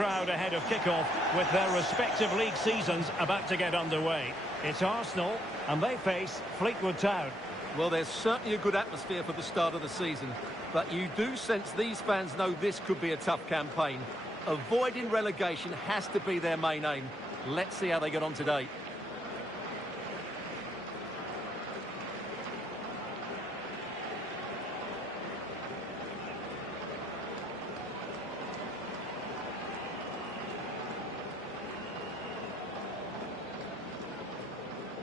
crowd ahead of kick-off with their respective league seasons about to get underway. It's Arsenal and they face Fleetwood Town. Well, there's certainly a good atmosphere for the start of the season, but you do sense these fans know this could be a tough campaign. Avoiding relegation has to be their main aim. Let's see how they get on today.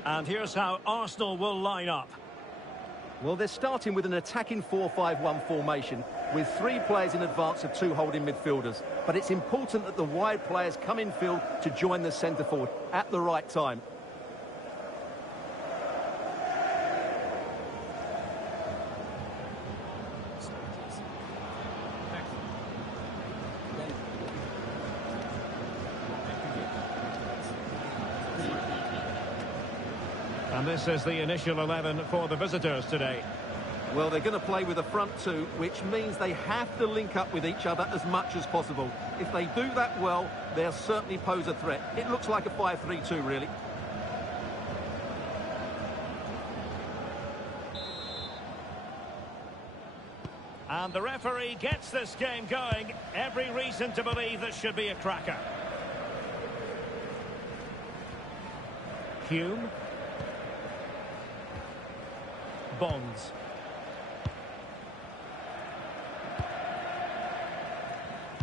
And here's how Arsenal will line up. Well, they're starting with an attacking 4-5-1 formation with 3 players in advance of 2 holding midfielders. But it's important that the wide players come in field to join the centre forward at the right time. And this is the initial 11 for the visitors today. Well, they're going to play with a front 2, which means they have to link up with each other as much as possible. If they do that well, they'll certainly pose a threat. It looks like a 5-3-2, really. And the referee gets this game going. Every reason to believe this should be a cracker. Hume. Bonds.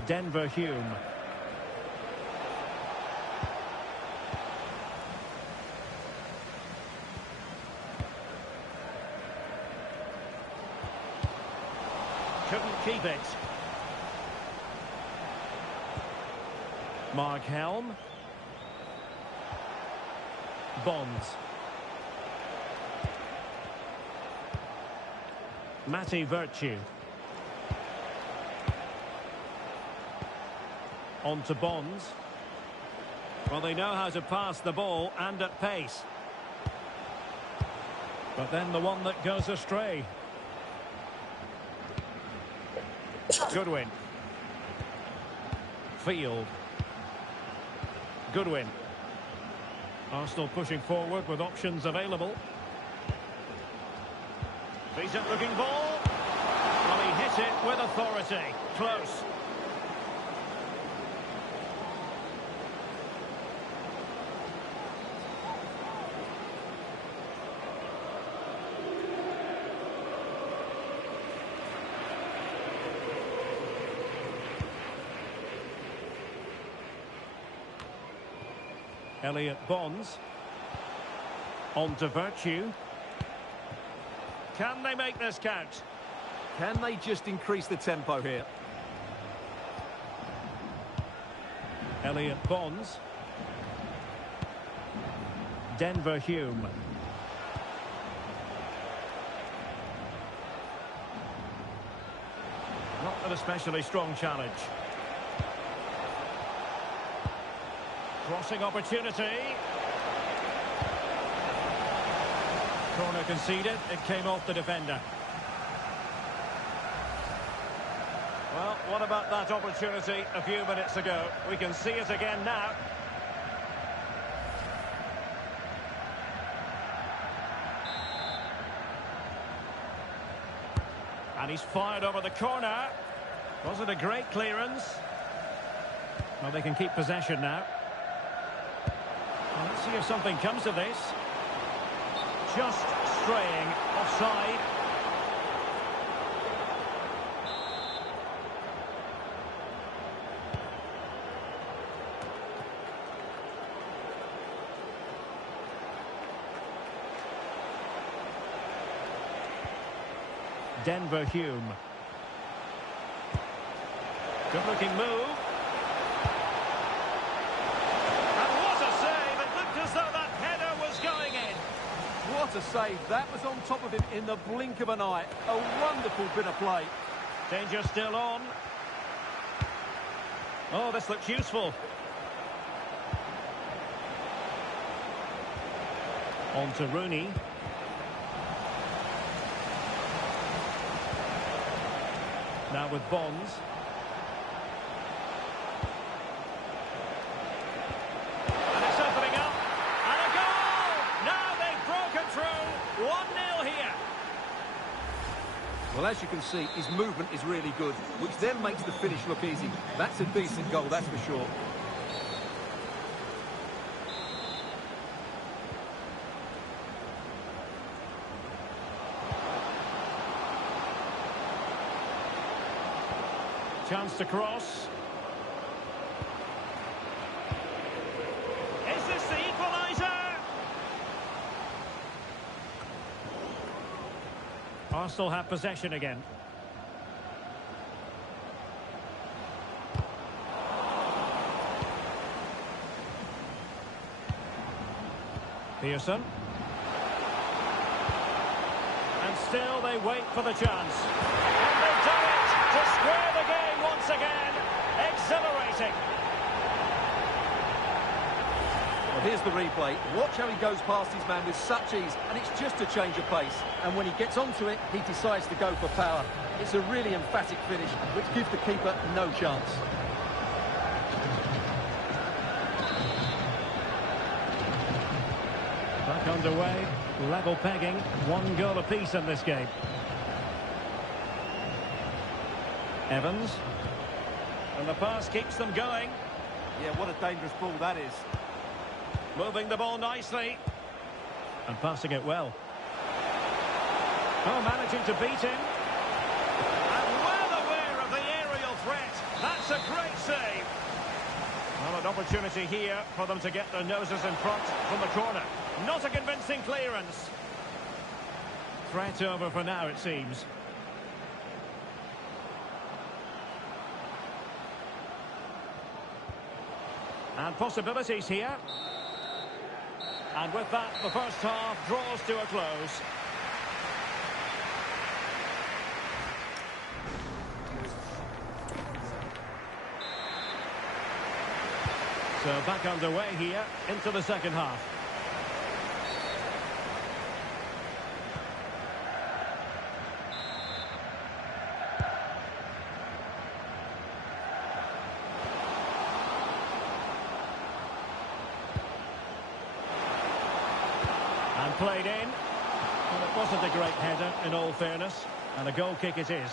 Denver Hume. Couldn't keep it. Mark Helm. Bonds. Matty Virtue. On to Bonds. Well, they know how to pass the ball and at pace. But then the one that goes astray. Goodwin. Field. Goodwin. Arsenal pushing forward with options available. Decent looking ball. Well, he hit it with authority. Close. Elliot Bonds. On to Virtue. Can they make this count? Can they just increase the tempo here? Elliot Bonds. Denver Hume. Not an especially strong challenge. Crossing opportunity. Corner conceded. It came off the defender. Well, what about that opportunity a few minutes ago? We can see it again now. And he's fired over the corner. Wasn't a great clearance. Well, they can keep possession now. Well, let's see if something comes of this. Just straying offside. Denver Hume. Good looking move. What a save. That was on top of him in the blink of an eye. A wonderful bit of play. Danger still on. Oh, this looks useful. On to Rooney. Now with Bonds. as you can see, his movement is really good, which then makes the finish look easy. That's a decent goal, that's for sure. Chance to cross. Is this the equaliser? Arsenal have possession again. Pearson. And still they wait for the chance. And they've done it to square the game once again. Exhilarating. Well, here's the replay. Watch how he goes past his man with such ease, and it's just a change of pace. And when he gets onto it, he decides to go for power. It's a really emphatic finish, which gives the keeper no chance. Back underway, level pegging, 1 goal apiece in this game. Evans. And the pass keeps them going. Yeah, what a dangerous ball that is. Moving the ball nicely. And passing it well. Oh, managing to beat him. And well aware of the aerial threat. That's a great save. Well, an opportunity here for them to get their noses in front from the corner. Not a convincing clearance. Threat over for now, it seems. And possibilities here. And with that, the first half draws to a close. So back underway here into the second half. And played in. Well, it wasn't a great header, in all fairness. And a goal kick it is.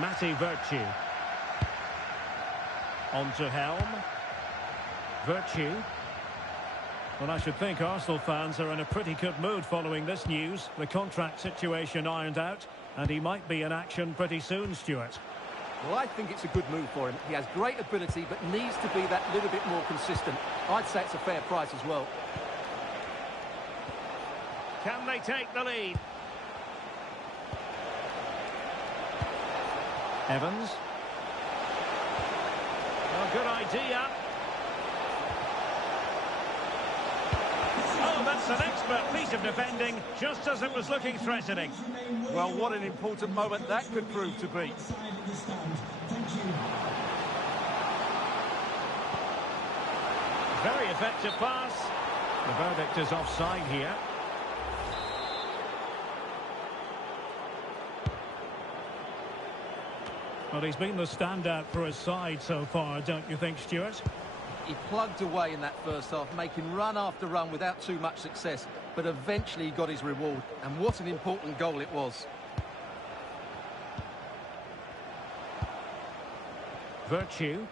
Matty Virtue. On to Helm. Virtue. Well, I should think Arsenal fans are in a pretty good mood following this news. The contract situation ironed out, and he might be in action pretty soon, Stuart. Well, I think it's a good move for him. He has great ability, but needs to be that little bit more consistent. I'd say it's a fair price as well. Can they take the lead? Evans. Oh, good idea. Oh, that's an expert piece of defending, just as it was looking threatening. Well, what an important moment that could prove to be. Very effective pass. The verdict is offside here. Well, he's been the standout for his side so far, don't you think, Stuart? He plugged away in that first half, making run after run without too much success, but eventually he got his reward, and what an important goal it was. Virtue.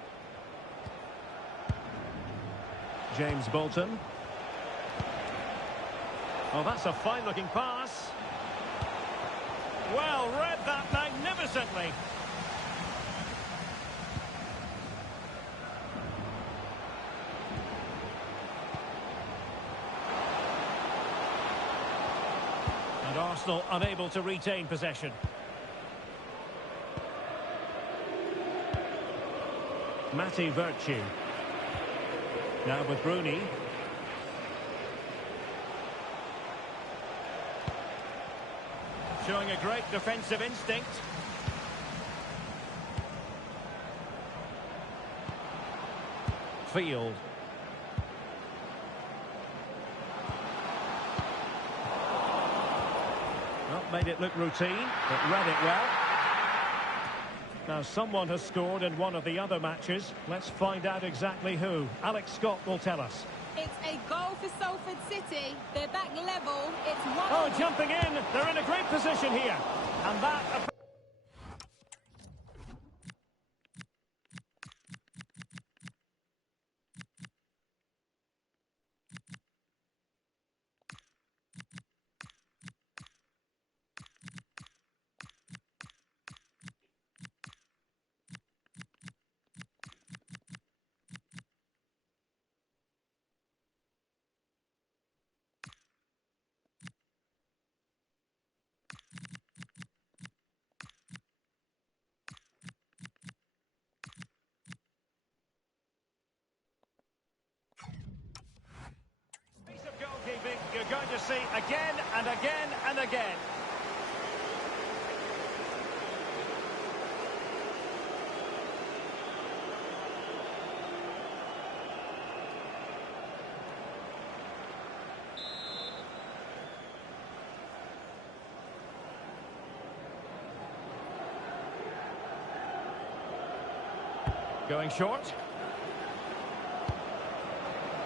James Bolton. Oh, that's a fine-looking pass. Well, read that magnificently. And Arsenal unable to retain possession. Matty Virtue. Now with Rooney. Showing a great defensive instinct. Field. Well, made it look routine, but read it well. Now, someone has scored in one of the other matches. Let's find out exactly who. Alex Scott will tell us. It's a goal for Salford City. They're back level. It's 1-1. Oh, jumping in. They're in a great position here. And that... goalkeeping you're going to see again and again and again. Going short.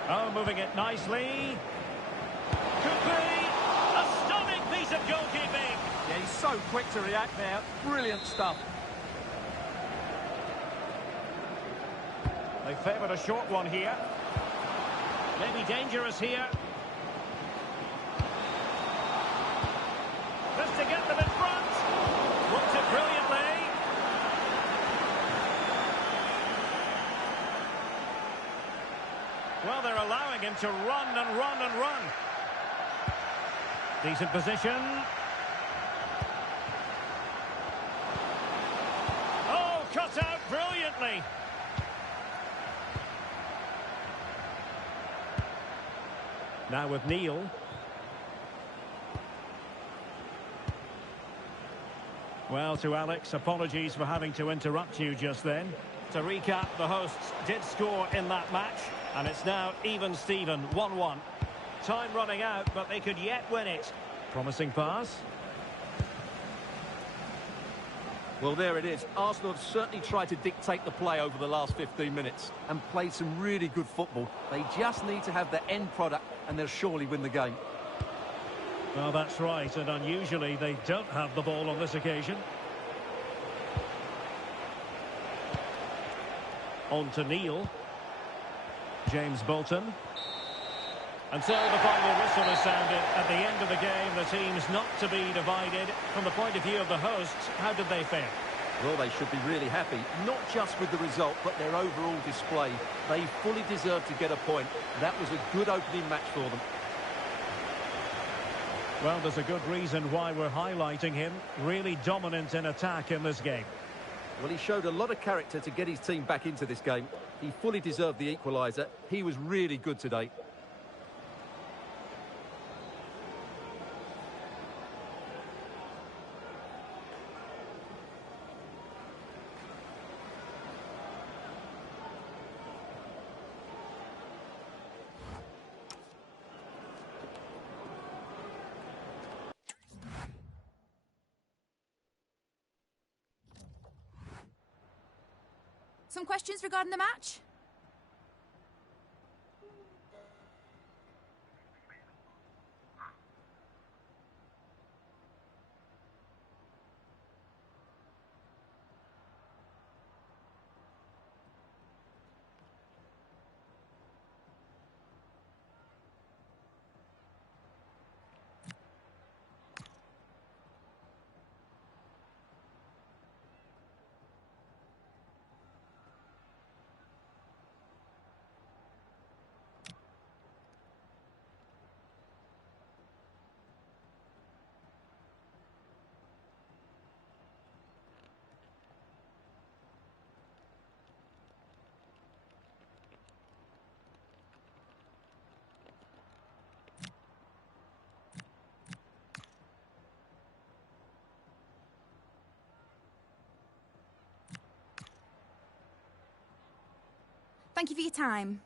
Oh, moving it nicely. Could be a stunning piece of goalkeeping. Yeah, he's so quick to react now. Brilliant stuff. They favoured a short one here. Maybe dangerous here. Just to get them in front. Worked it brilliantly. Well, they're allowing him to run and run and run. Decent position. Oh, cut out brilliantly. Now with Neil. Well, to Alex, apologies for having to interrupt you just then. To recap, the hosts did score in that match, and it's now even Steven, 1-1. Time running out, but they could yet win it. Promising pass. Well, there it is. Arsenal have certainly tried to dictate the play over the last 15 minutes and played some really good football. They just need to have the end product, and they'll surely win the game. Well, that's right, and unusually they don't have the ball on this occasion. On to Neil. James Bolton. Until the final whistle is sounded at the end of the game, the team's not to be divided. From the point of view of the hosts, how did they fare? Well, they should be really happy, not just with the result, but their overall display. They fully deserve to get a point. That was a good opening match for them. Well, there's a good reason why we're highlighting him. Really dominant in attack in this game. Well, he showed a lot of character to get his team back into this game. He fully deserved the equaliser. He was really good today. Some questions regarding the match? Thank you for your time.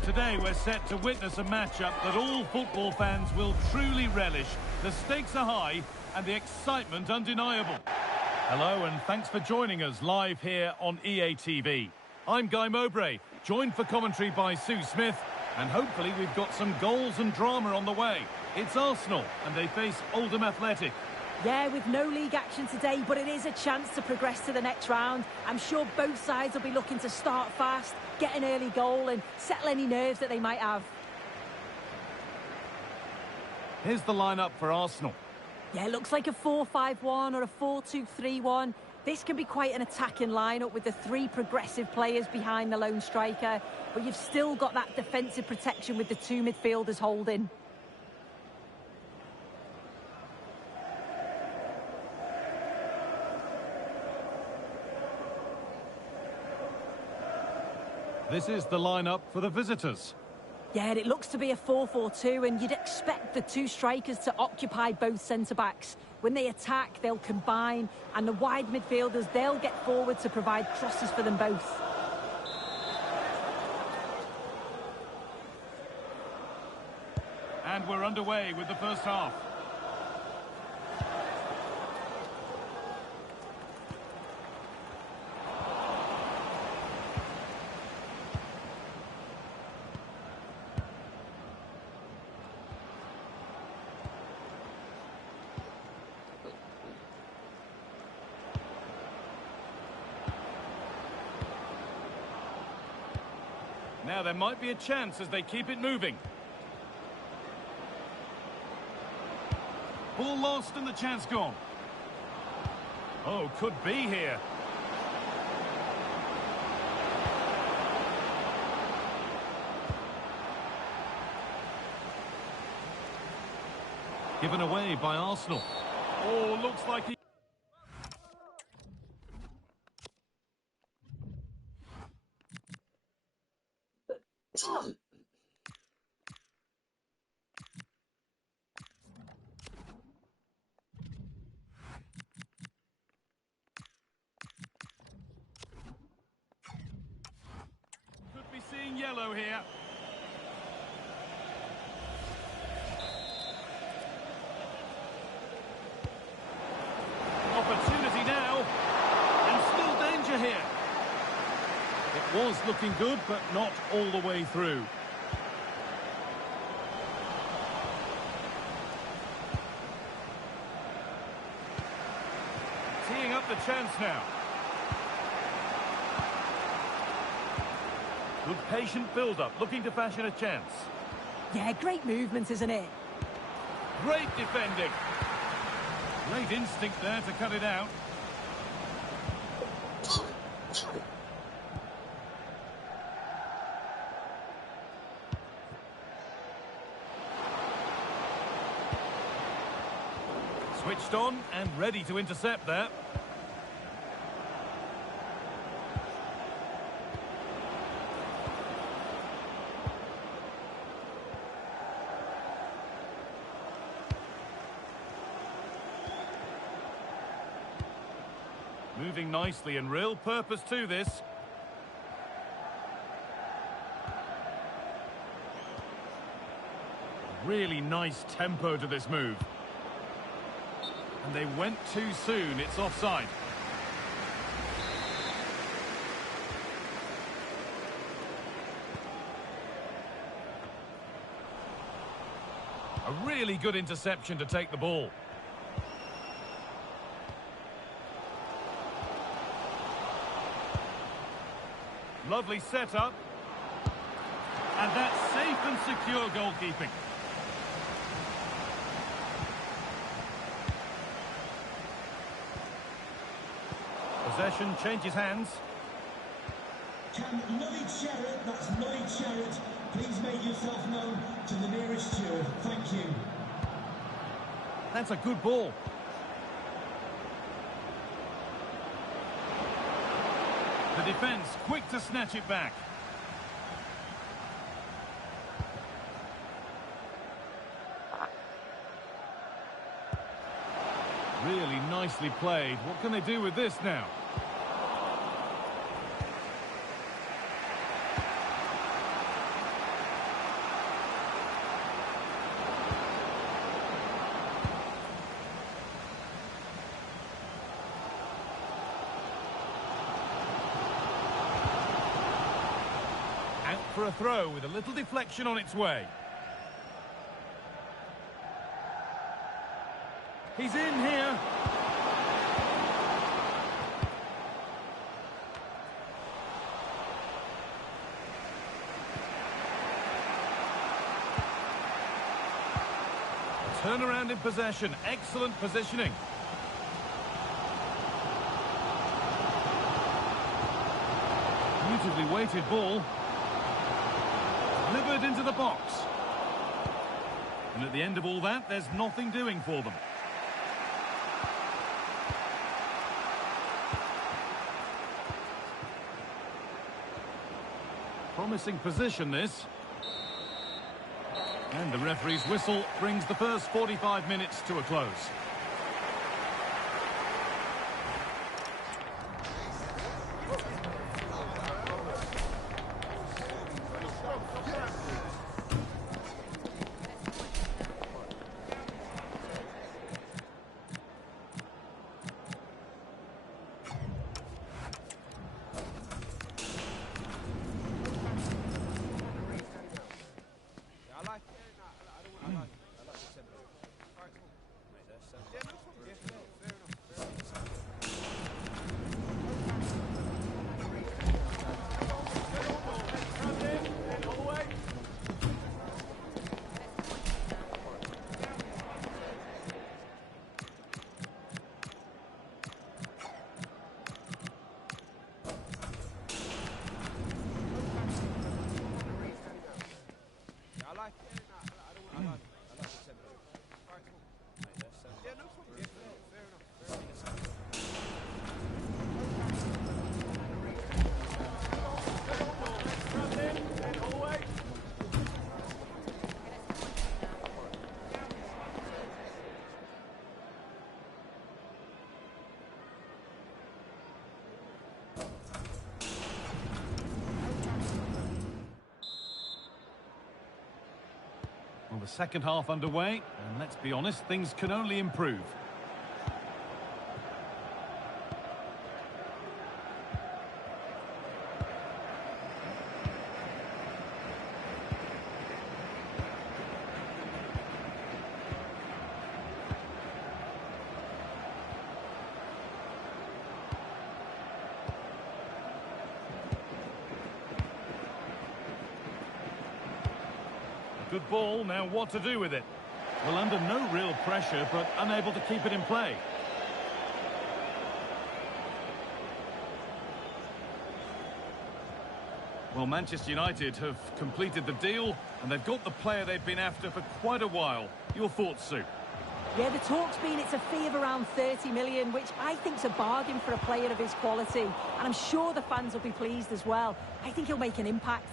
Well, today we're set to witness a matchup that all football fans will truly relish. The stakes are high and the excitement undeniable. Hello and thanks for joining us live here on EA TV. I'm Guy Mowbray, joined for commentary by Sue Smith, and hopefully we've got some goals and drama on the way. It's Arsenal and they face Oldham Athletic. Yeah, with no league action today, but it is a chance to progress to the next round. I'm sure both sides will be looking to start fast, get an early goal and settle any nerves that they might have. Here's the lineup for Arsenal. Yeah, it looks like a 4-5-1 or a 4-2-3-1. This can be quite an attacking lineup with the three progressive players behind the lone striker, but you've still got that defensive protection with the two midfielders holding. This is the lineup for the visitors. Yeah, it looks to be a 4-4-2, and you'd expect the two strikers to occupy both centre-backs. When they attack, they'll combine, and the wide midfielders, they'll get forward to provide crosses for them both. And we're underway with the first half. Now there might be a chance as they keep it moving. Ball lost and the chance gone. Oh, could be here. Given away by Arsenal. Oh, looks like he... Could be seeing yellow here. Opportunity now, and still danger here. It was looking good, but not all the way through. Teeing up the chance now. Good patient build-up, looking to fashion a chance. Yeah, great movement, isn't it? Great defending. Great instinct there to cut it out. Switched on and ready to intercept there. Moving nicely and real purpose to this. Really nice tempo to this move. And they went too soon. It's offside. A really good interception to take the ball. Lovely setup. And that's safe and secure goalkeeping. Possession changes hands. Can Lloyd Sherrod, that's Lloyd Sherrod, please make yourself known to the nearest steward. Thank you. That's a good ball. The defence quick to snatch it back. Really nicely played. What can they do with this now? for a throw with a little deflection on its way. He's in here. Turnaround in possession. Excellent positioning. Beautifully weighted ball. Delivered into the box. And at the end of all that, there's nothing doing for them. Promising position, this. And the referee's whistle brings the first 45 minutes to a close. Well, the second half underway, and let's be honest, things can only improve. Good ball, now what to do with it? Well, under no real pressure, but unable to keep it in play. Well, Manchester United have completed the deal, and they've got the player they've been after for quite a while. Your thoughts, Sue? Yeah, the talk's been it's a fee of around 30 million, which I think's a bargain for a player of his quality. And I'm sure the fans will be pleased as well. I think he'll make an impact.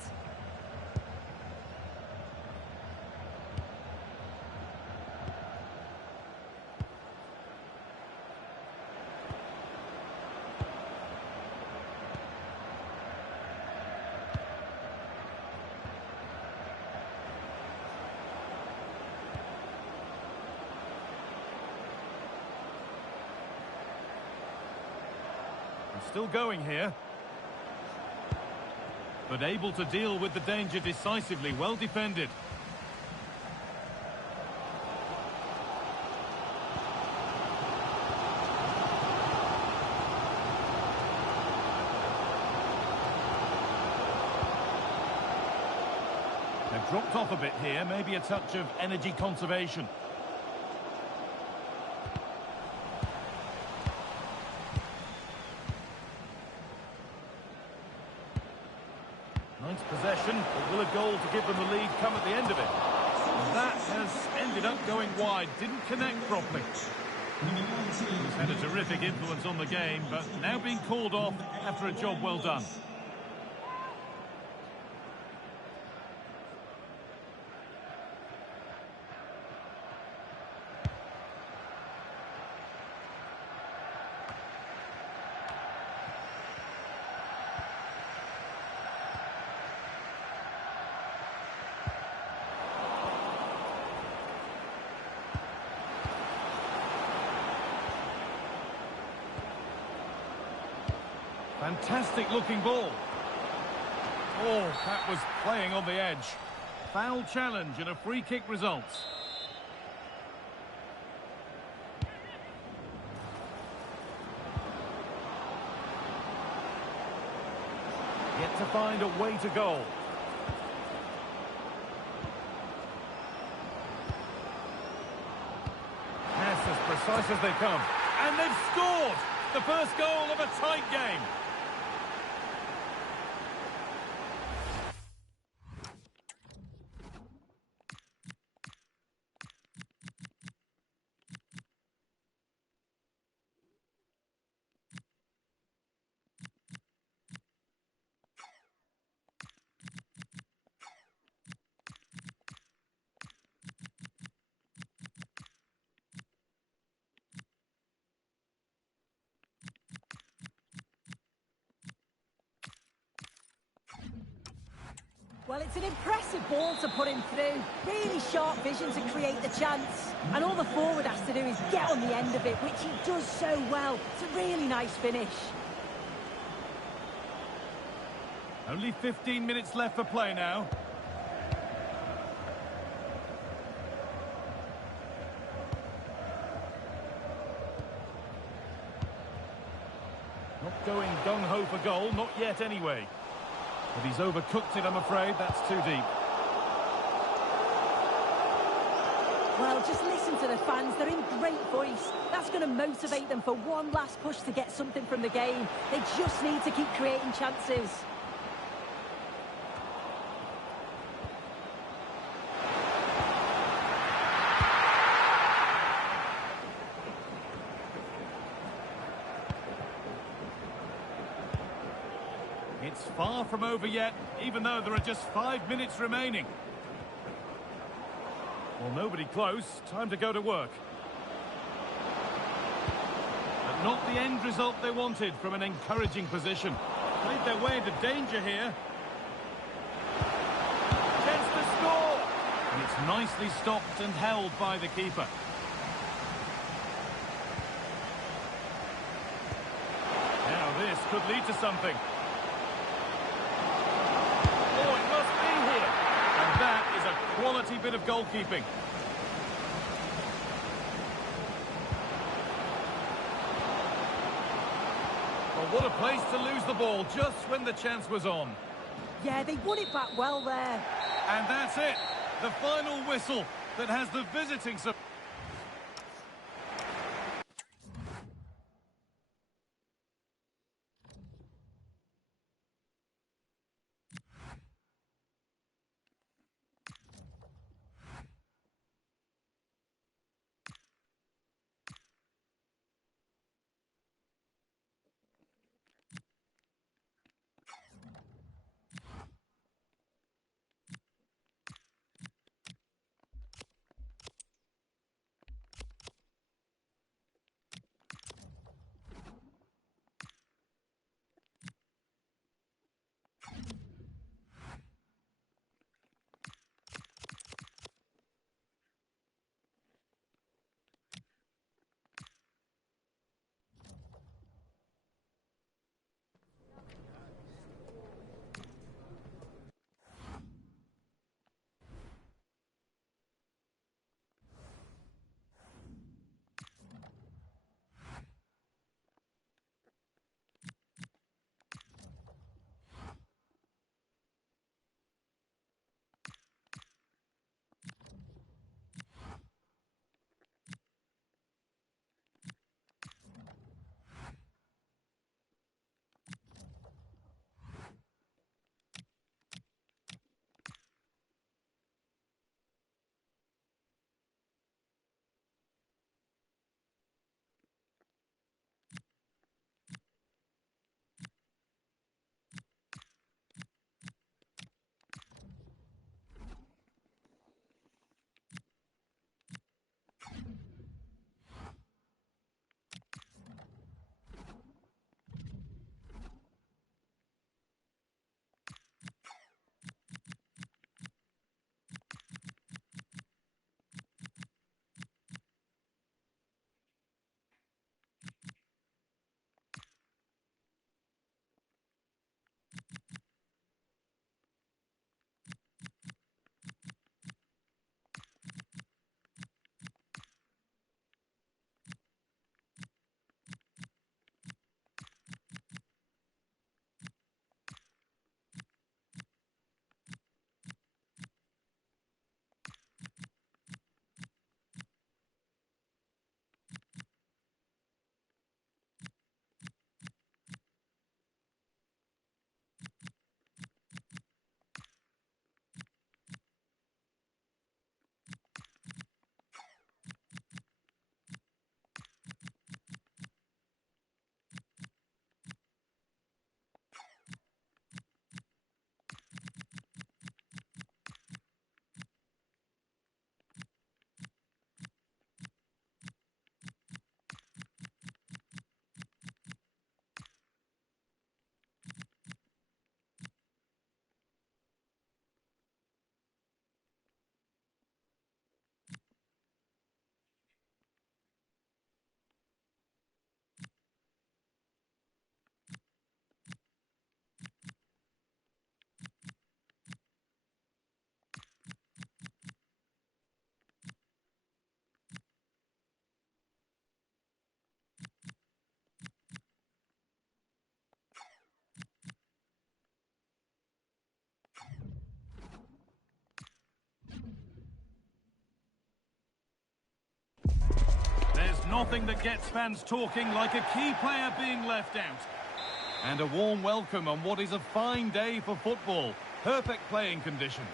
Still going here. But able to deal with the danger decisively. Well defended. They've dropped off a bit here. Maybe a touch of energy conservation. Nice possession, but will a goal to give them the lead come at the end of it? And that has ended up going wide, didn't connect properly. He's had a terrific influence on the game, but now being called off after a job well done. Fantastic looking ball. Oh, that was playing on the edge. Foul challenge and a free kick results. Yet to find a way to goal. Pass as precise as they come. And they've scored! The first goal of a tight game. Well, it's an impressive ball to put him through. Really sharp vision to create the chance. And all the forward has to do is get on the end of it, which he does so well. It's a really nice finish. Only 15 minutes left for play now. Not going gung-ho for goal, not yet anyway. But he's overcooked it, I'm afraid. That's too deep. Well, just listen to the fans. They're in great voice. That's going to motivate them for one last push to get something from the game. They just need to keep creating chances. It's far from over yet, even though there are just 5 minutes remaining. Well, nobody close. Time to go to work. But not the end result they wanted from an encouraging position. Played their way into danger here. Chance to score! And it's nicely stopped and held by the keeper. Now this could lead to something. And that is a quality bit of goalkeeping. Well, what a place to lose the ball just when the chance was on. Yeah, they won it back well there. And that's it. The final whistle that has the visiting support. Nothing that gets fans talking like a key player being left out. And a warm welcome on what is a fine day for football. Perfect playing conditions.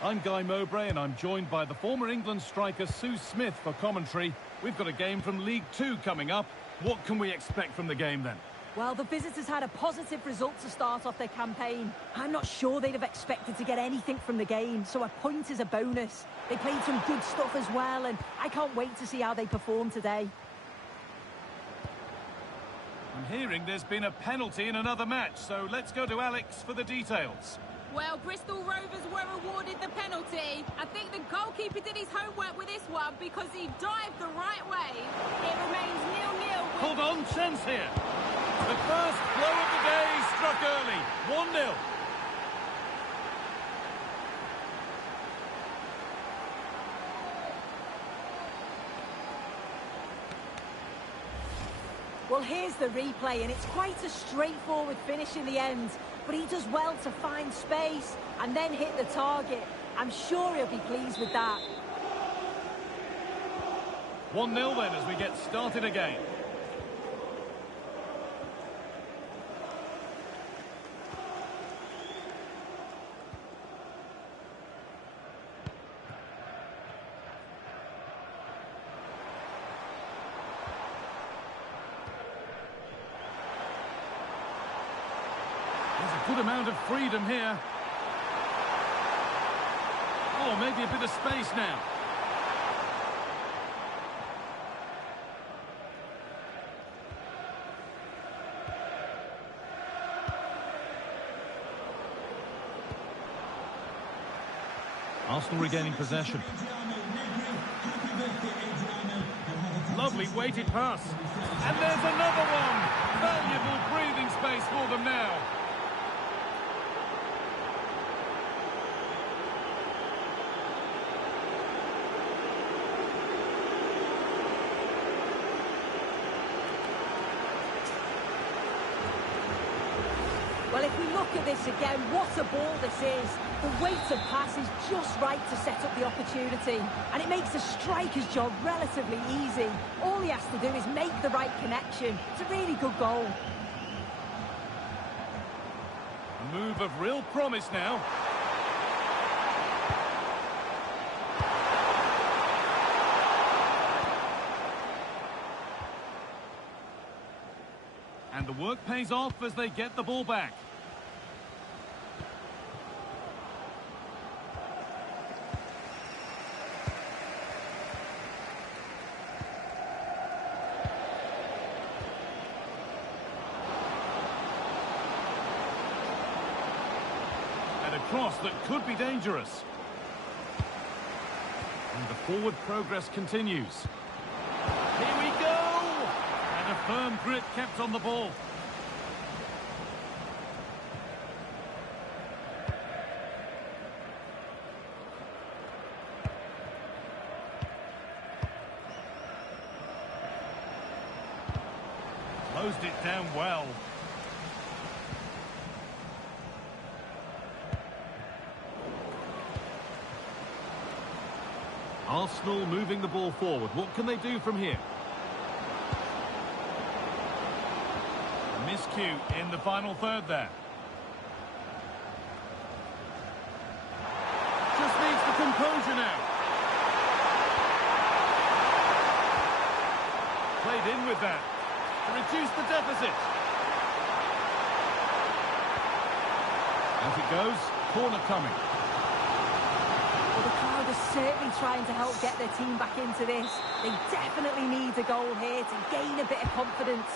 I'm Guy Mowbray and I'm joined by the former England striker Sue Smith for commentary. We've got a game from League Two coming up. What can we expect from the game then? Well, the visitors had a positive result to start off their campaign. I'm not sure they'd have expected to get anything from the game, so a point is a bonus. They played some good stuff as well, and I can't wait to see how they perform today. I'm hearing there's been a penalty in another match, so let's go to Alex for the details. Well, Bristol Rovers were awarded the penalty. I think the goalkeeper did his homework with this one because he dived the right way. It remains 0-0. Hold on, chance here. The first blow of the day struck early. 1-0. Well, here's the replay, and it's quite a straightforward finish in the end. But he does well to find space and then hit the target. I'm sure he'll be pleased with that. 1-0 then as we get started again. There's a good amount of freedom here. Oh, maybe a bit of space now. Arsenal regaining possession. Lovely weighted pass. And there's another one. Valuable breathing space for them now. Well, if we look at this again, what a ball this is. The weight of pass is just right to set up the opportunity. And it makes the striker's job relatively easy. All he has to do is make the right connection. It's a really good goal. A move of real promise now. And the work pays off as they get the ball back. And a cross that could be dangerous. And the forward progress continues. Here we go! And a firm grip kept on the ball. Closed it down well. Arsenal moving the ball forward. What can they do from here? Miscue in the final third there. Just needs the composure now. Played in with that to reduce the deficit. As it goes, corner coming. Well, the crowd are certainly trying to help get their team back into this. They definitely need a goal here to gain a bit of confidence.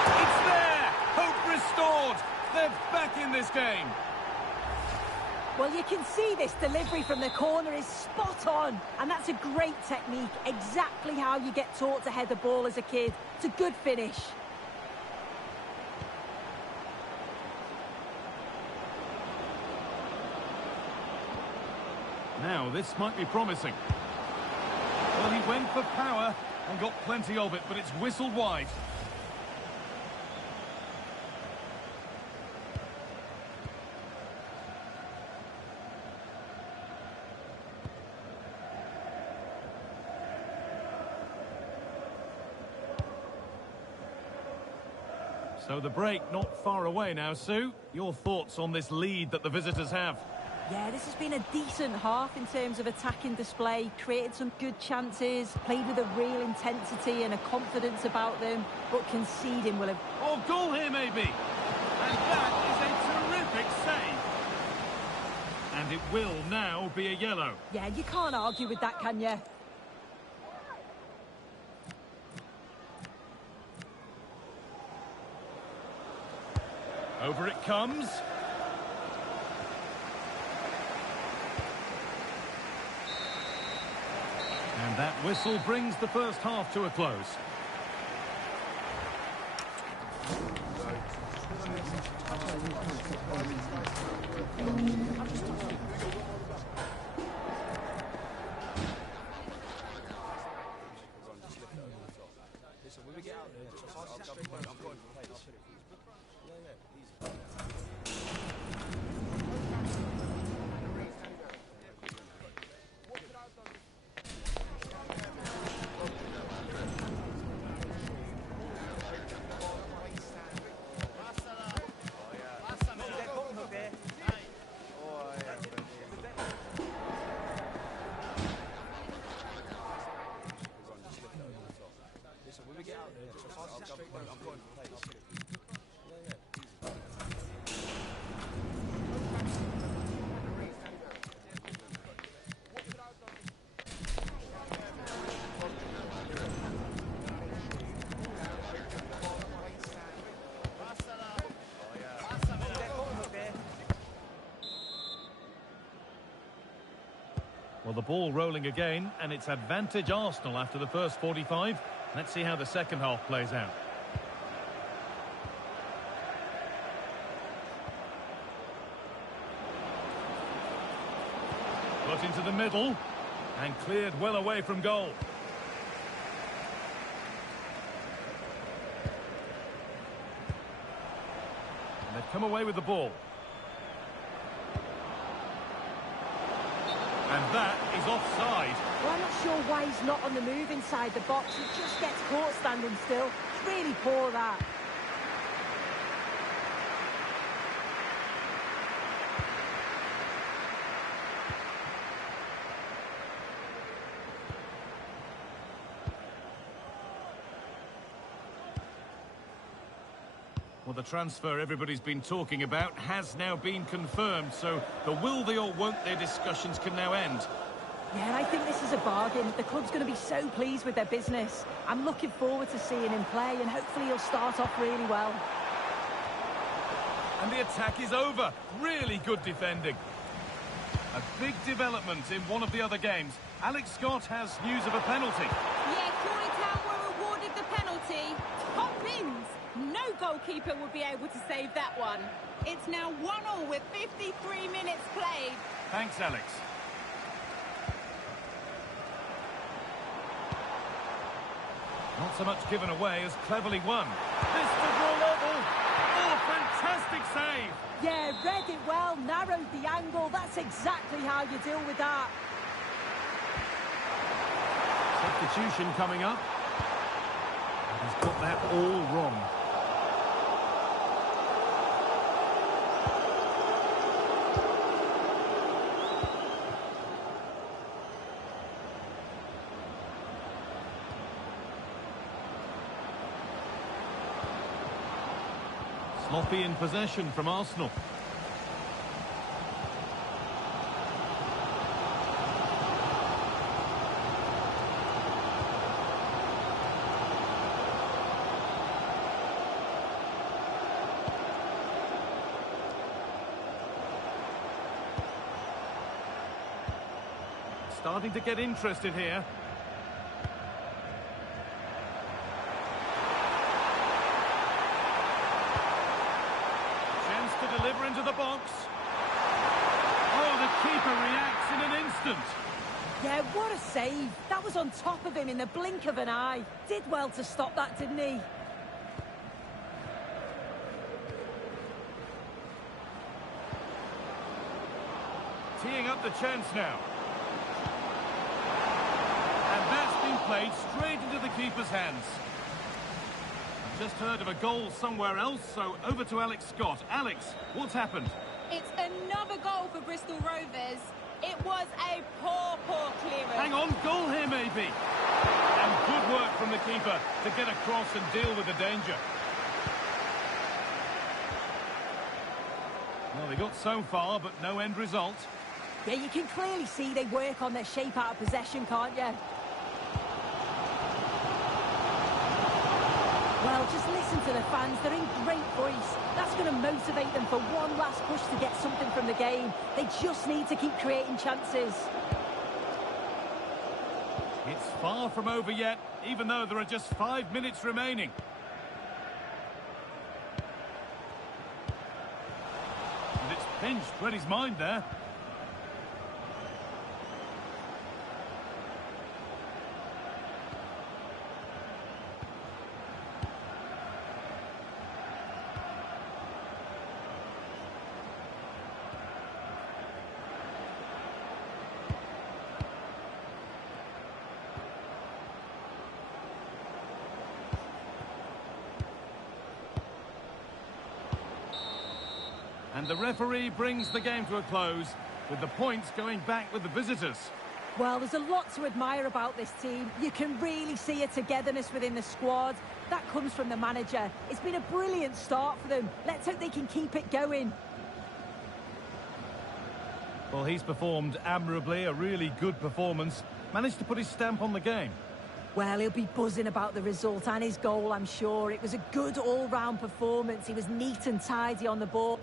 It's there! Hope restored! They're back in this game. Well, you can see this delivery from the corner is spot on. And that's a great technique. Exactly how you get taught to head the ball as a kid. It's a good finish. Now, this might be promising. Well, he went for power and got plenty of it, but it's whistled wide. So the break not far away now, Sue. Your thoughts on this lead that the visitors have? Yeah, this has been a decent half in terms of attacking display, created some good chances, played with a real intensity and a confidence about them, but conceding will have... Oh, goal here maybe! And that is a terrific save! And it will now be a yellow. Yeah, you can't argue with that, can you? Over it comes. And that whistle brings the first half to a close. Well, the ball rolling again, and it's advantage Arsenal after the first 45. Let's see how the second half plays out. Got into the middle, and cleared well away from goal. And they've come away with the ball. And that is offside. Well, I'm not sure why he's not on the move inside the box. He just gets caught standing still. It's really poor, that. Well, the transfer everybody's been talking about has now been confirmed, so the will they or won't they discussions can now end. Yeah, and I think this is a bargain. The club's going to be so pleased with their business. I'm looking forward to seeing him play, and hopefully he'll start off really well. And the attack is over. Really good defending. A big development in one of the other games. Alex Scott has news of a penalty. Yeah, Crawley Town were awarded the penalty. Top bins. No goalkeeper would be able to save that one. It's now 1-1 with 53 minutes played. Thanks, Alex. Not so much given away as cleverly won. This to draw level. Oh, fantastic save. Yeah, read it well, narrowed the angle. That's exactly how you deal with that. Substitution coming up. He's got that all wrong. Sloppy in possession from Arsenal. Starting to get interested here. Chance to deliver into the box. Oh, the keeper reacts in an instant. Yeah, what a save. That was on top of him in the blink of an eye. Did well to stop that, didn't he? Teeing up the chance now. And that's been played straight into the keeper's hands. just heard of a goal somewhere else, so over to Alex Scott. Alex, what's happened? It's another goal for Bristol Rovers. It was a poor clearance. Hang on, goal here maybe. And good work from the keeper to get across and deal with the danger. Well, they got so far, but no end result. Yeah, you can clearly see they work on their shape out of possession, can't you? Well, just listen to the fans. They're in great voice. That's going to motivate them for one last push to get something from the game. They just need to keep creating chances. It's far from over yet, even though there are just 5 minutes remaining. And it's pinched, read his mind there. And the referee brings the game to a close, with the points going back with the visitors. Well, there's a lot to admire about this team. You can really see a togetherness within the squad. That comes from the manager. It's been a brilliant start for them. Let's hope they can keep it going. Well, he's performed admirably, a really good performance. Managed to put his stamp on the game. Well, he'll be buzzing about the result and his goal, I'm sure. It was a good all-round performance. He was neat and tidy on the ball.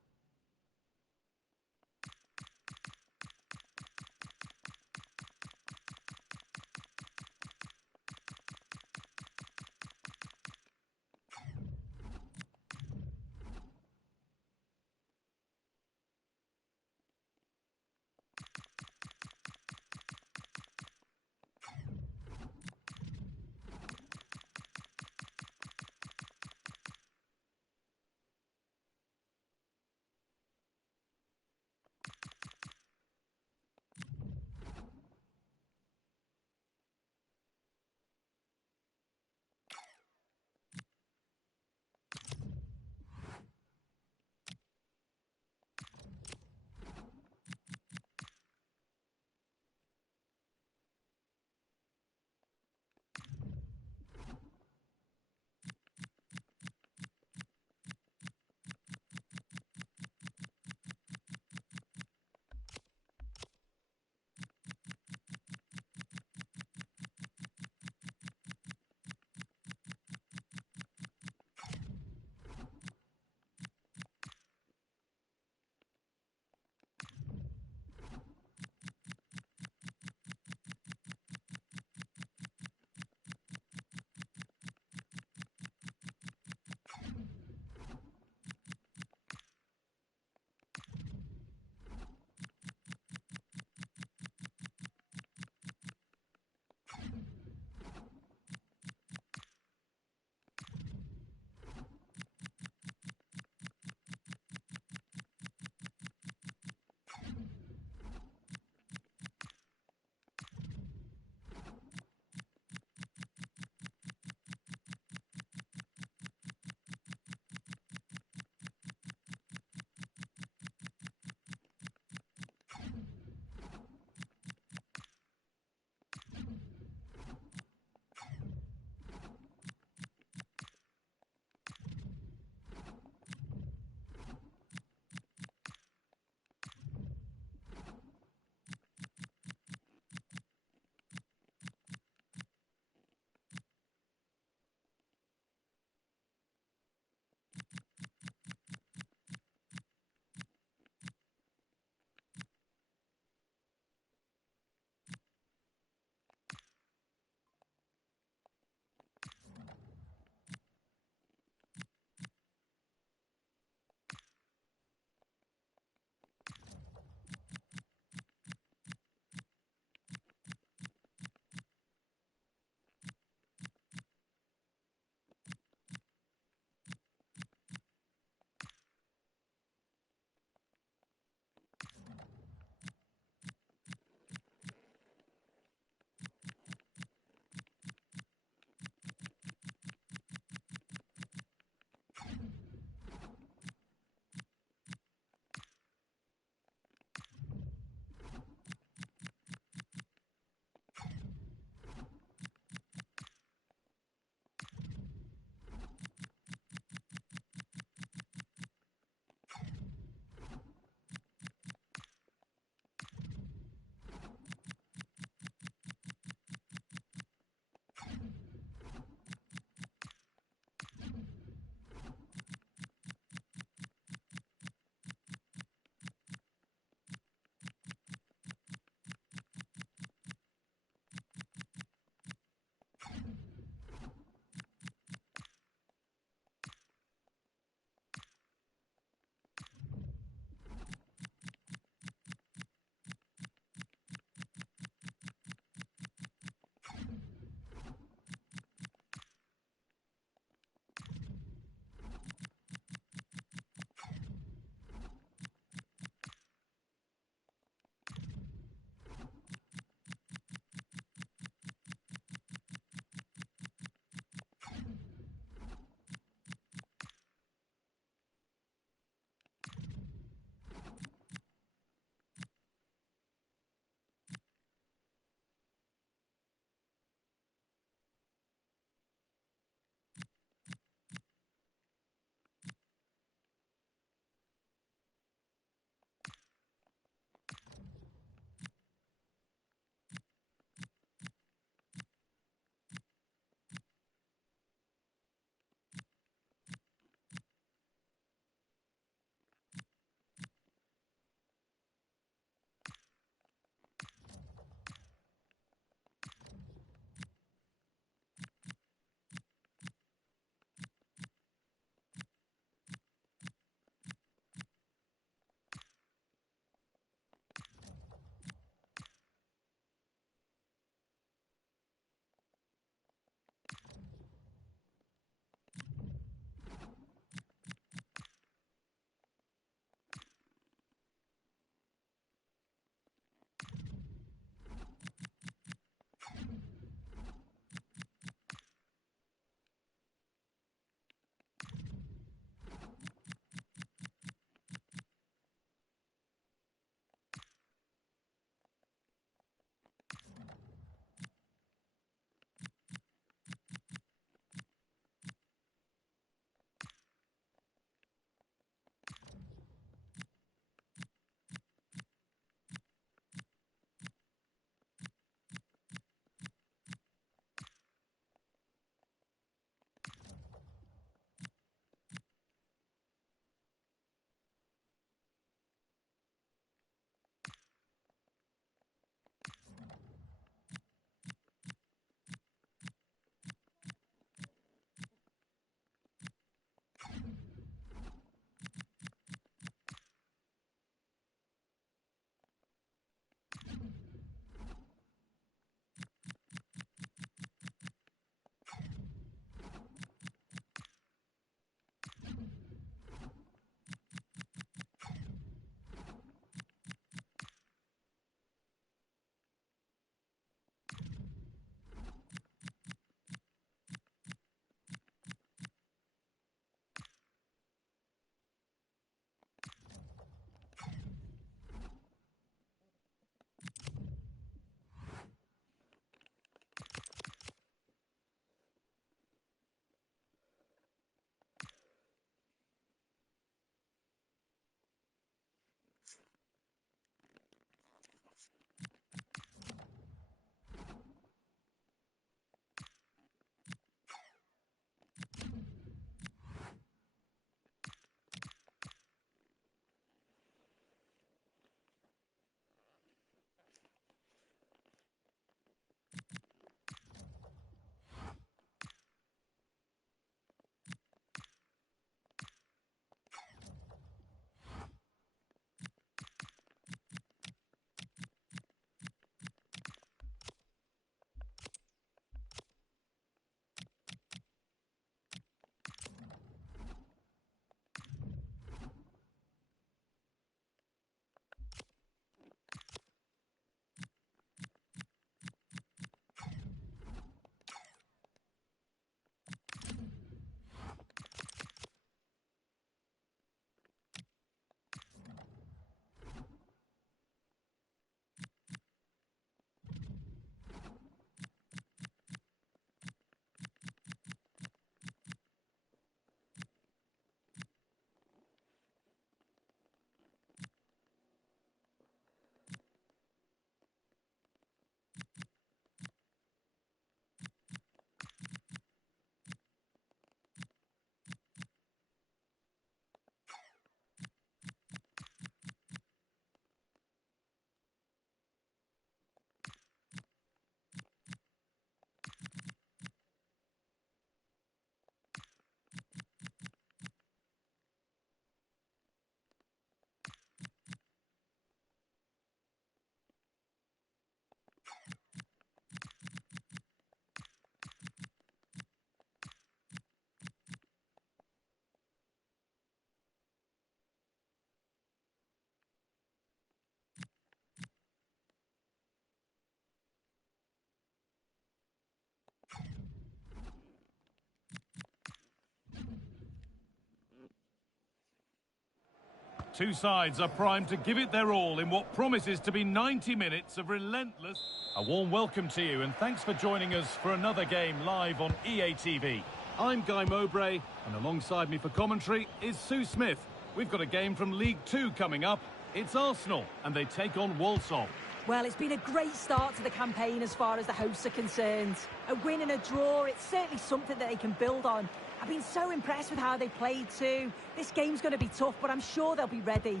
Two sides are primed to give it their all in what promises to be 90 minutes of relentless... A warm welcome to you and thanks for joining us for another game live on EA TV. I'm Guy Mowbray and alongside me for commentary is Sue Smith. We've got a game from League Two coming up. It's Arsenal and they take on Walsall. Well, it's been a great start to the campaign as far as the hosts are concerned. A win and a draw, it's certainly something that they can build on. I've been so impressed with how they played too. This game's going to be tough, but I'm sure they'll be ready.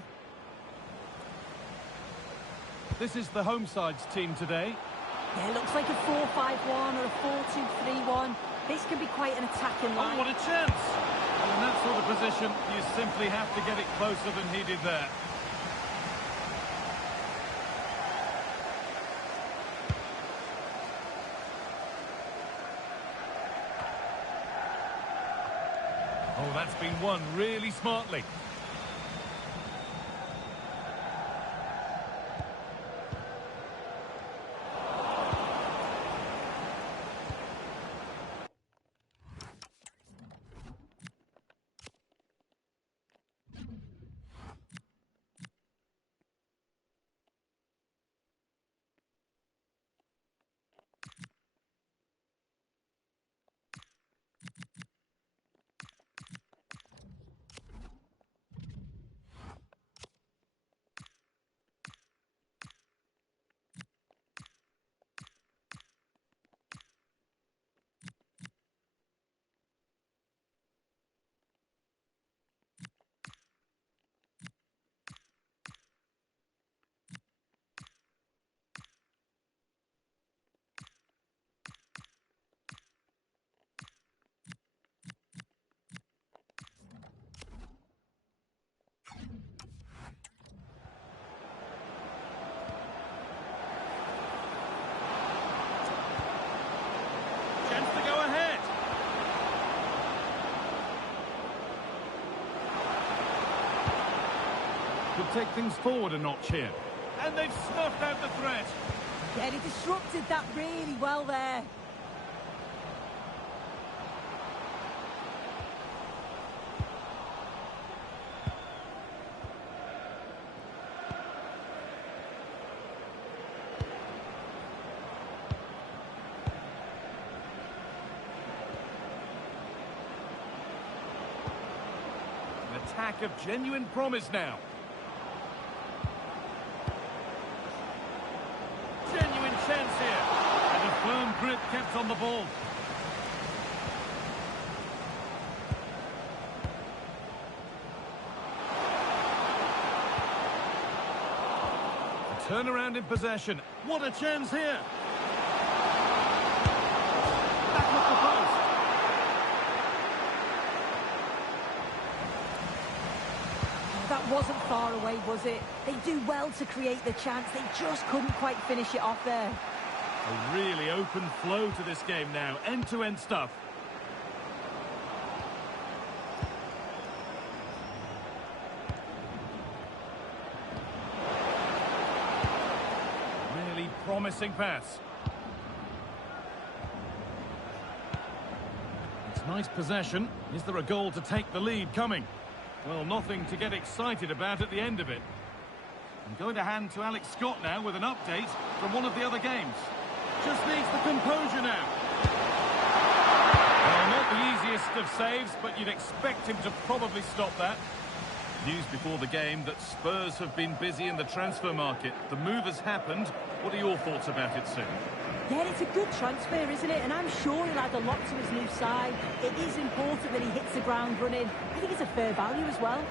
This is the home side's team today. Yeah, it looks like a 4-5-1 or a 4-2-3-1. This can be quite an attacking line. Oh, what a chance! Well, in that sort of position, you simply have to get it closer than he did there. Oh, that's been won really smartly. Could take things forward a notch here. And they've snuffed out the threat. Yeah, he disrupted that really well there. An attack of genuine promise now. Chance here, and a firm grip kept on the ball. A turnaround in possession. What a chance here! Back off the post. That wasn't far away, was it? They do well to create the chance. They just couldn't quite finish it off there. A really open flow to this game now. End-to-end stuff. Really promising pass. It's nice possession. Is there a goal to take the lead coming? Well, nothing to get excited about at the end of it. I'm going to hand to Alex Scott now with an update from one of the other games. Just needs the composure now. Well, not the easiest of saves, but you'd expect him to probably stop that. News before the game that Spurs have been busy in the transfer market. The move has happened. What are your thoughts about it, Sue? Yeah, it's a good transfer, isn't it? And I'm sure he'll add a lot to his new side. It is important that he hits the ground running. I think it's a fair value as well.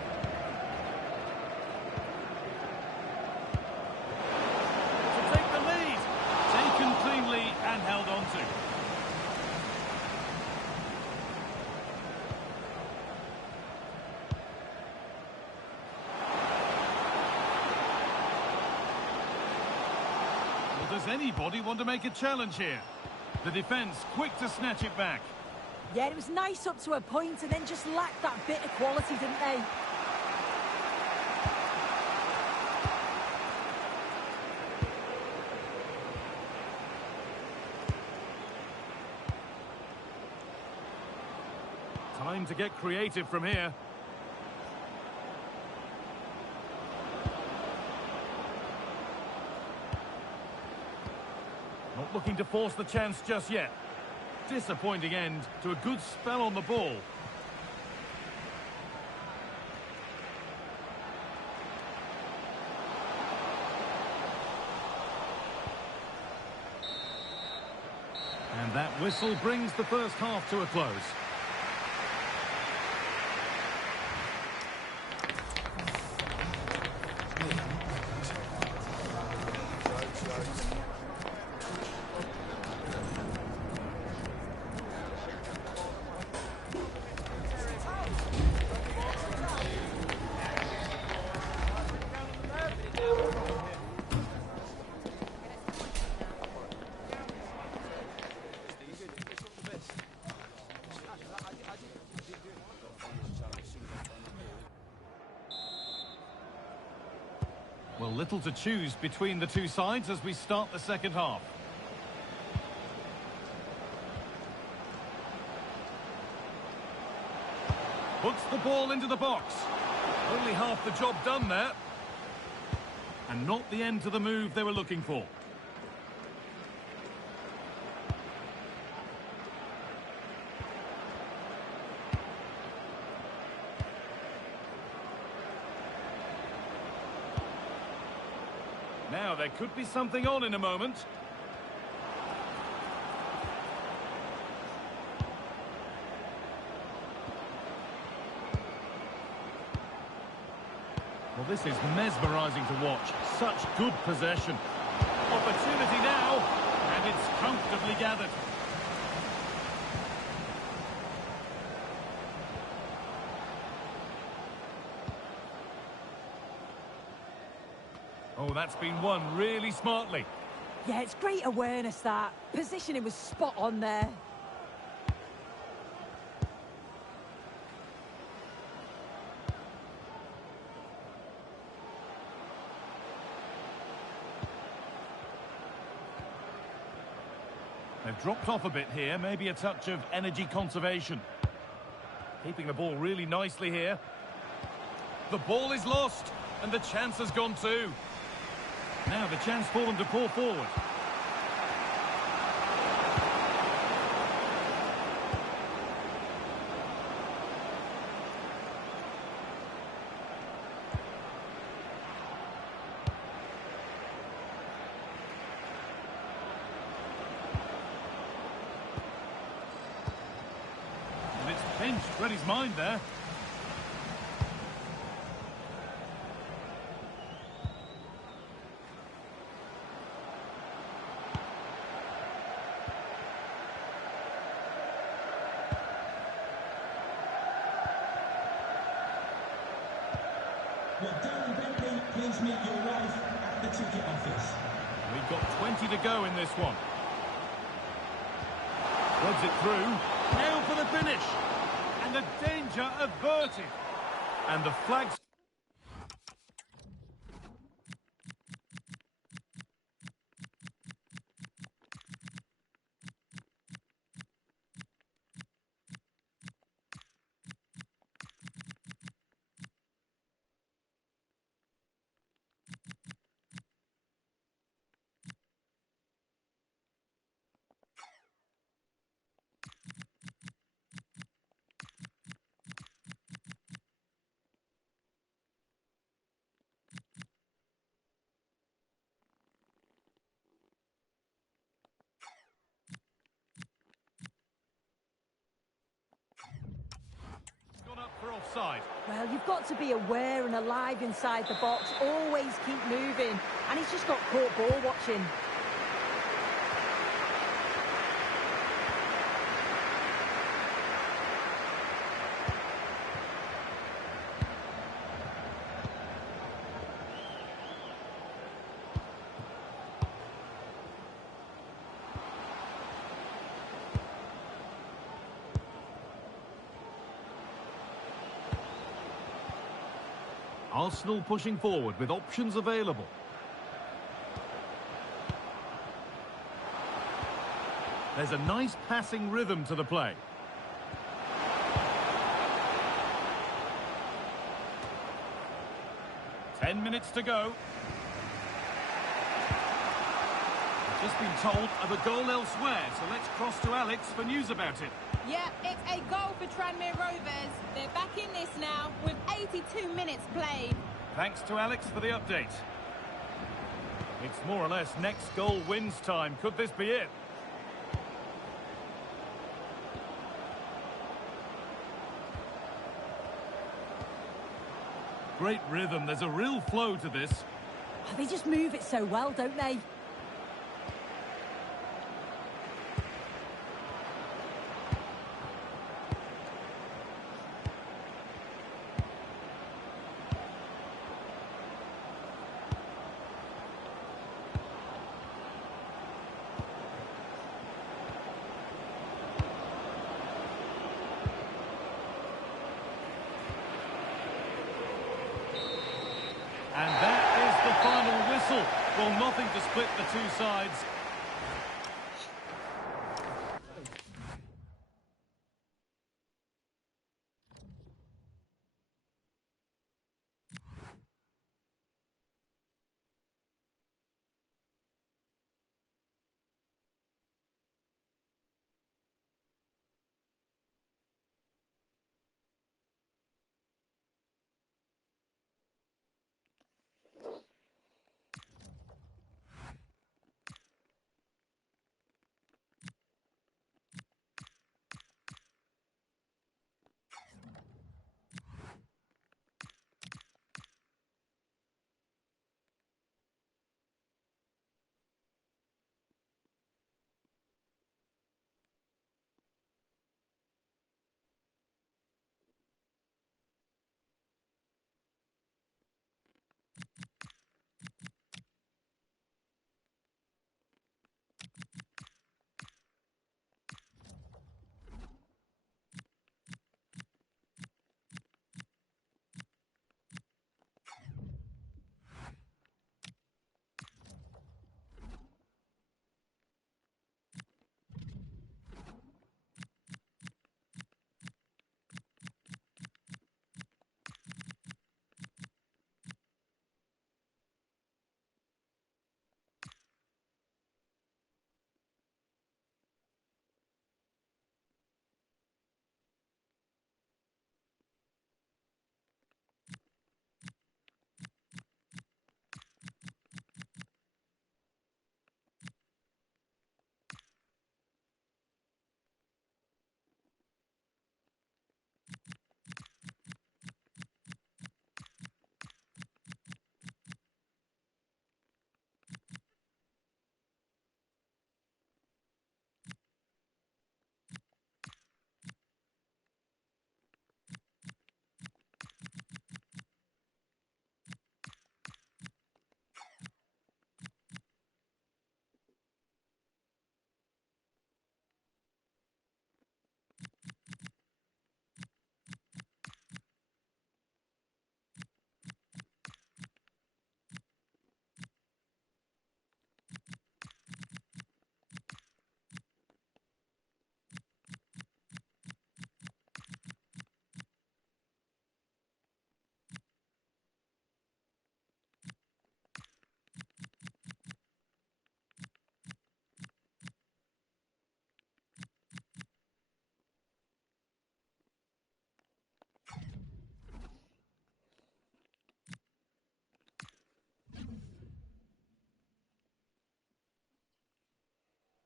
To take the lead. Taken cleanly and held on to. Does anybody want to make a challenge here? The defence quick to snatch it back. Yeah, it was nice up to a point and then just lacked that bit of quality, didn't they? Time to get creative from here. Not looking to force the chance just yet. Disappointing end to a good spell on the ball. And that whistle brings the first half to a close. Well, little to choose between the two sides as we start the second half. Puts the ball into the box. Only half the job done there. And not the end to the move they were looking for. Now, there could be something on in a moment. Well, this is mesmerising to watch. Such good possession. Opportunity now, and it's comfortably gathered. Oh, that's been won really smartly. Yeah, it's great awareness, that. Positioning was spot on there. They've dropped off a bit here, maybe a touch of energy conservation. Keeping the ball really nicely here. The ball is lost, and the chance has gone too. Now the chance for them to pull forward. And it's pinched, read his mind there. Well, Darren Bentley, please meet your wife at the ticket office. We've got 20 to go in this one. Threads it through. Now for the finish. And the danger averted. And the flag's... for offside. Well, you've got to be aware and alive inside the box. Always keep moving. And he's just got caught ball watching. Arsenal pushing forward with options available. There's a nice passing rhythm to the play. "10 minutes to go. Just been told of a goal elsewhere, so let's cross to Alex for news about it. Yeah, it's a goal for Tranmere Rovers. They're back in this now with 82 minutes played. Thanks to Alex for the update. It's more or less next goal wins time. Could this be it? Great rhythm. There's a real flow to this. Oh, they just move it so well, don't they? And that is the final whistle. Well, nothing to split the two sides.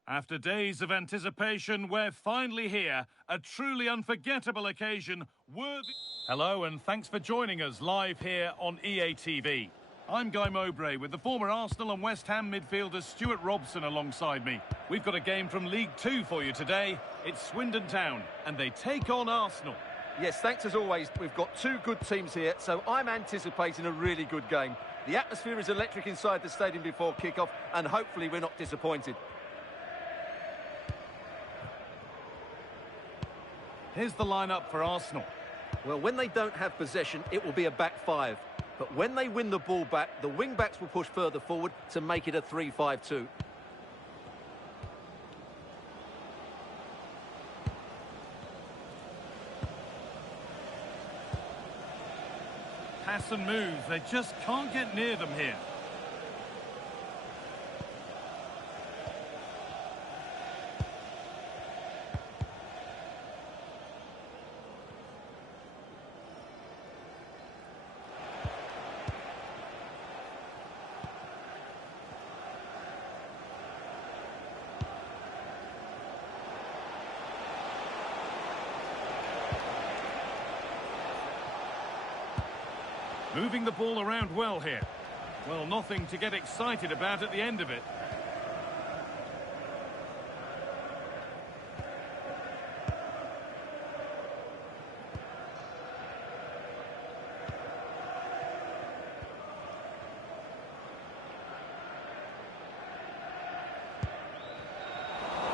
After days of anticipation, we're finally here. A truly unforgettable occasion worthy... Hello and thanks for joining us live here on EA TV. I'm Guy Mowbray with the former Arsenal and West Ham midfielder Stuart Robson alongside me. We've got a game from League Two for you today. It's Swindon Town and they take on Arsenal. Yes, thanks as always. We've got two good teams here, so I'm anticipating a really good game. The atmosphere is electric inside the stadium before kick-off, and hopefully we're not disappointed. Here's the lineup for Arsenal. Well, when they don't have possession, it will be a back five. But when they win the ball back, the wing-backs will push further forward to make it a 3-5-2. Pass and move. They just can't get near them here. Moving the ball around well here. Well, nothing to get excited about at the end of it.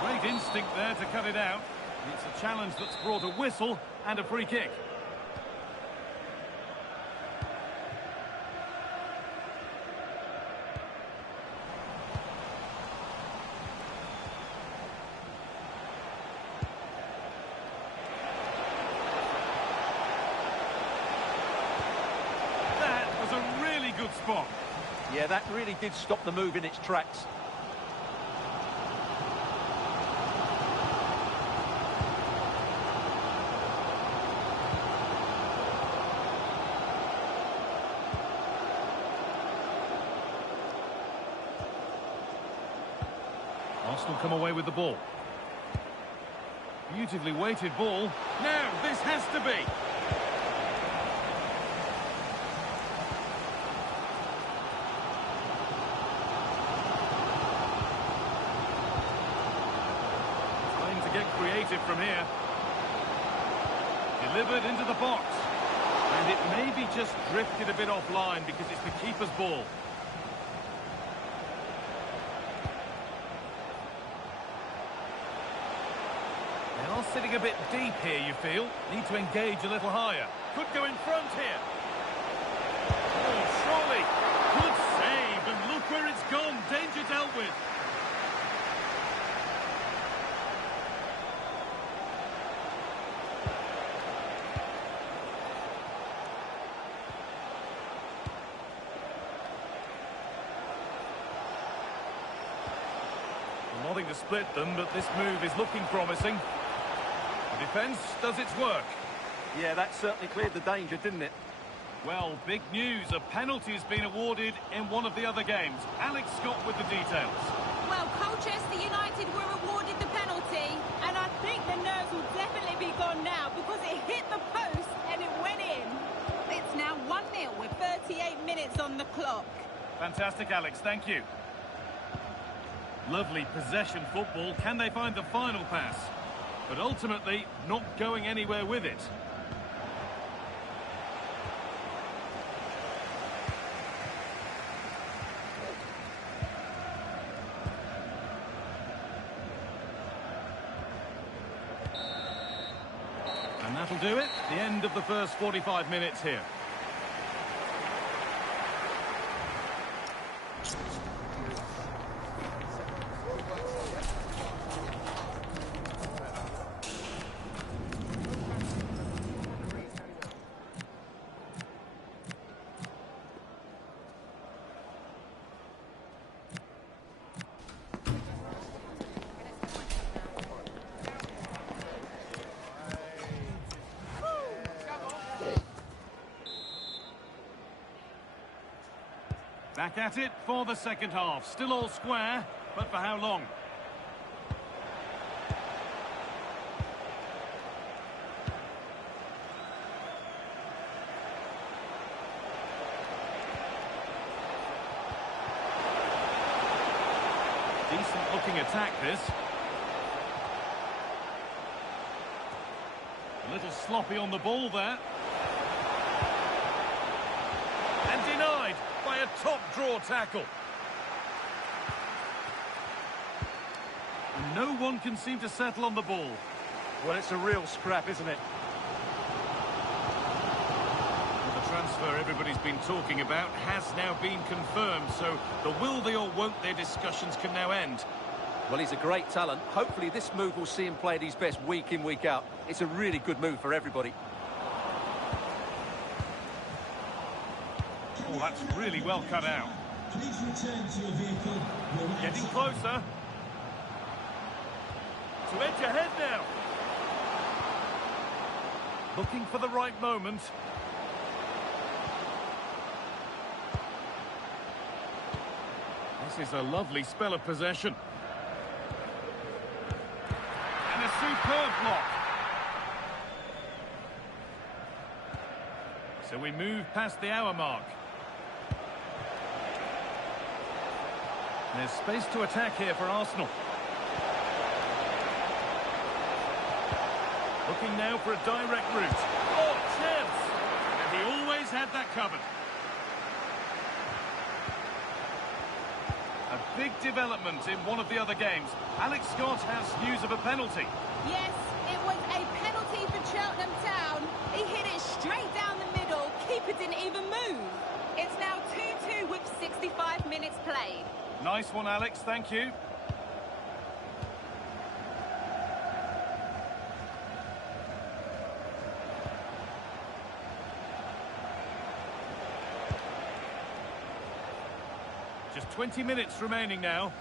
Great instinct there to cut it out. It's a challenge that's brought a whistle and a free kick. Good spot. Yeah, that really did stop the move in its tracks. Arsenal come away with the ball. Beautifully weighted ball. Now, this has to be. Get creative from here. Delivered into the box. And it maybe just drifted a bit offline because it's the keeper's ball. They are sitting a bit deep here, you feel. Need to engage a little higher. Could go in front here. Oh, surely. Good save, and look where it's gone. Danger dealt with. Nothing to split them, but this move is looking promising. The defence does its work. Yeah, that certainly cleared the danger, didn't it? Well, big news. A penalty has been awarded in one of the other games. Alex Scott with the details. Well, Colchester United were awarded the penalty, and I think the nerves will definitely be gone now because it hit the post and it went in. It's now 1-0 with 38 minutes on the clock. Fantastic, Alex. Thank you. Lovely possession football. Can they find the final pass? But ultimately, not going anywhere with it. And that'll do it. The end of the first 45 minutes here. Back at it for the second half. Still all square, but for how long? Decent looking attack, this. A little sloppy on the ball there. And denied by a top draw tackle. And no one can seem to settle on the ball. Well, it's a real scrap, isn't it? Well, the transfer everybody's been talking about has now been confirmed, so the will they or won't they discussions can now end. Well, he's a great talent. Hopefully this move will see him play at his best week in, week out. It's a really good move for everybody. Oh, that's really well cut out. Please return to your vehicle. Getting closer. To edge ahead now. Looking for the right moment. This is a lovely spell of possession. And a superb block. So we move past the hour mark. There's space to attack here for Arsenal. Looking now for a direct route. Oh, chance! And he always had that covered. A big development in one of the other games. Alex Scott has news of a penalty. Yes, it was a penalty for Cheltenham Town. He hit it straight down the middle. Keeper didn't even move. It's now 2-2 with 65 minutes played. Nice one, Alex. Thank you. Just 20 minutes remaining now.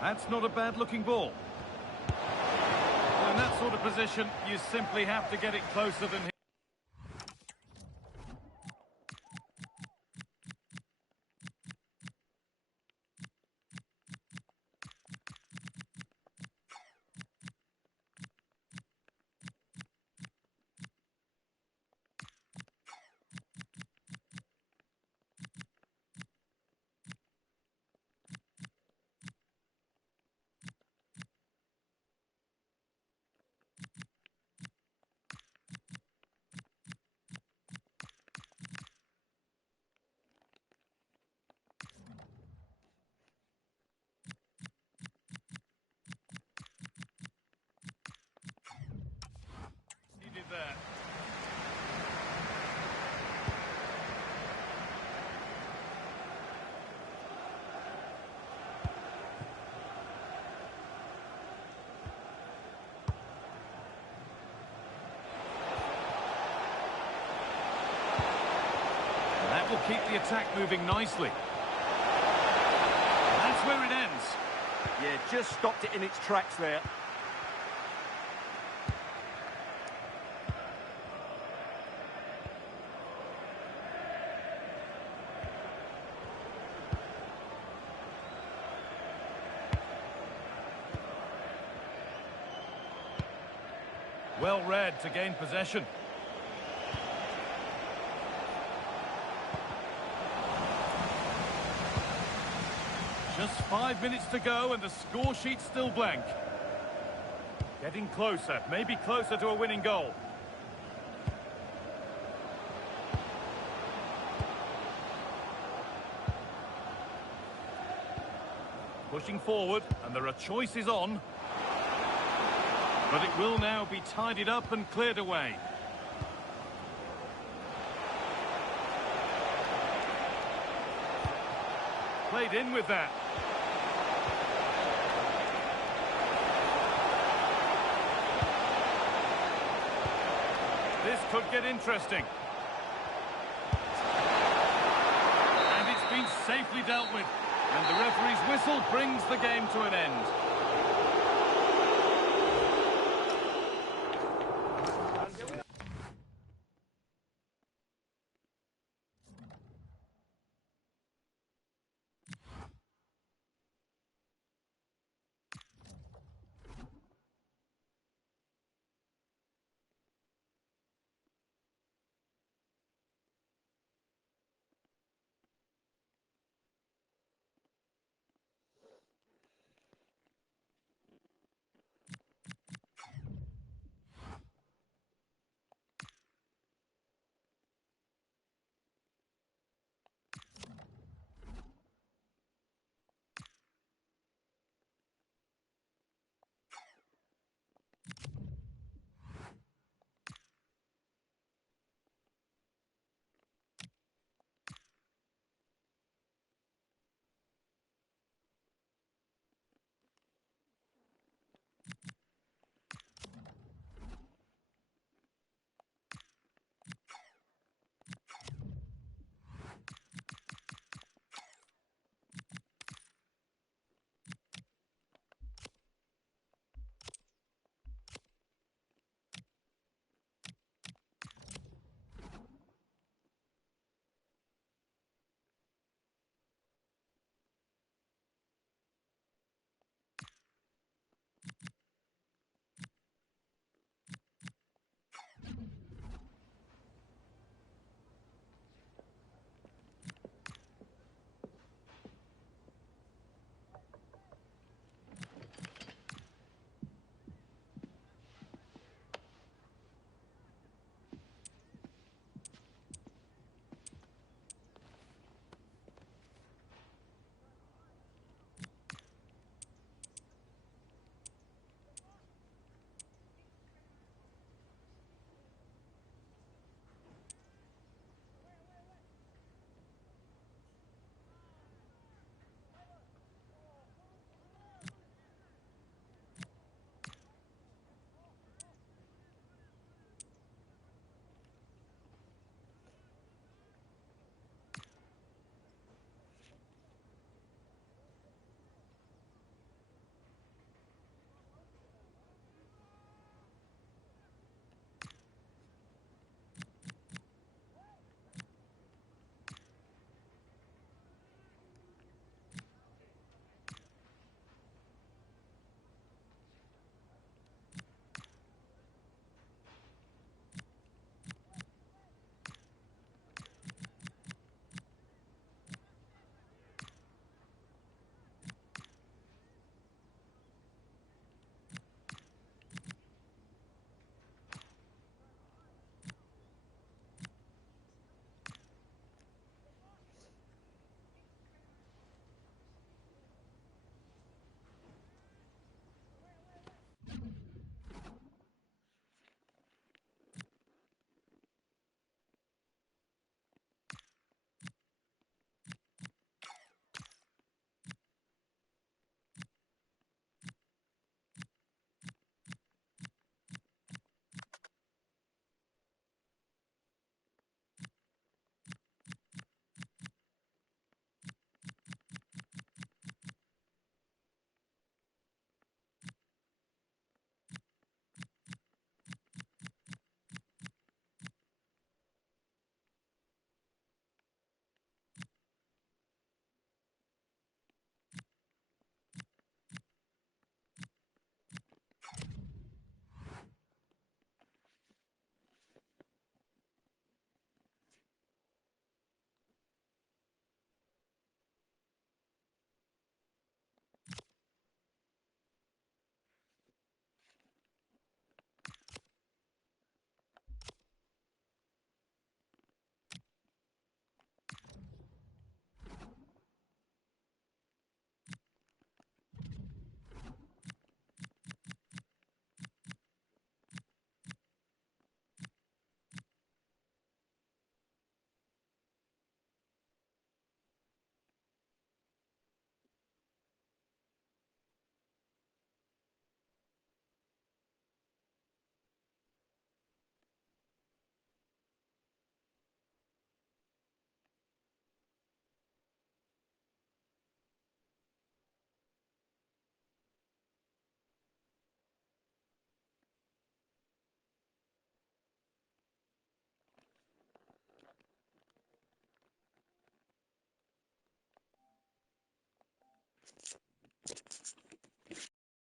That's not a bad-looking ball. Well, in that sort of position, you simply have to get it closer than him. There. That will keep the attack moving nicely. That's where it ends. Yeah, just stopped it in its tracks there. Well read to gain possession. Just 5 minutes to go and the score sheet's still blank. Getting closer, maybe closer to a winning goal. Pushing forward, and there are choices on. But it will now be tidied up and cleared away. Played in with that. This could get interesting. And it's been safely dealt with. And the referee's whistle brings the game to an end.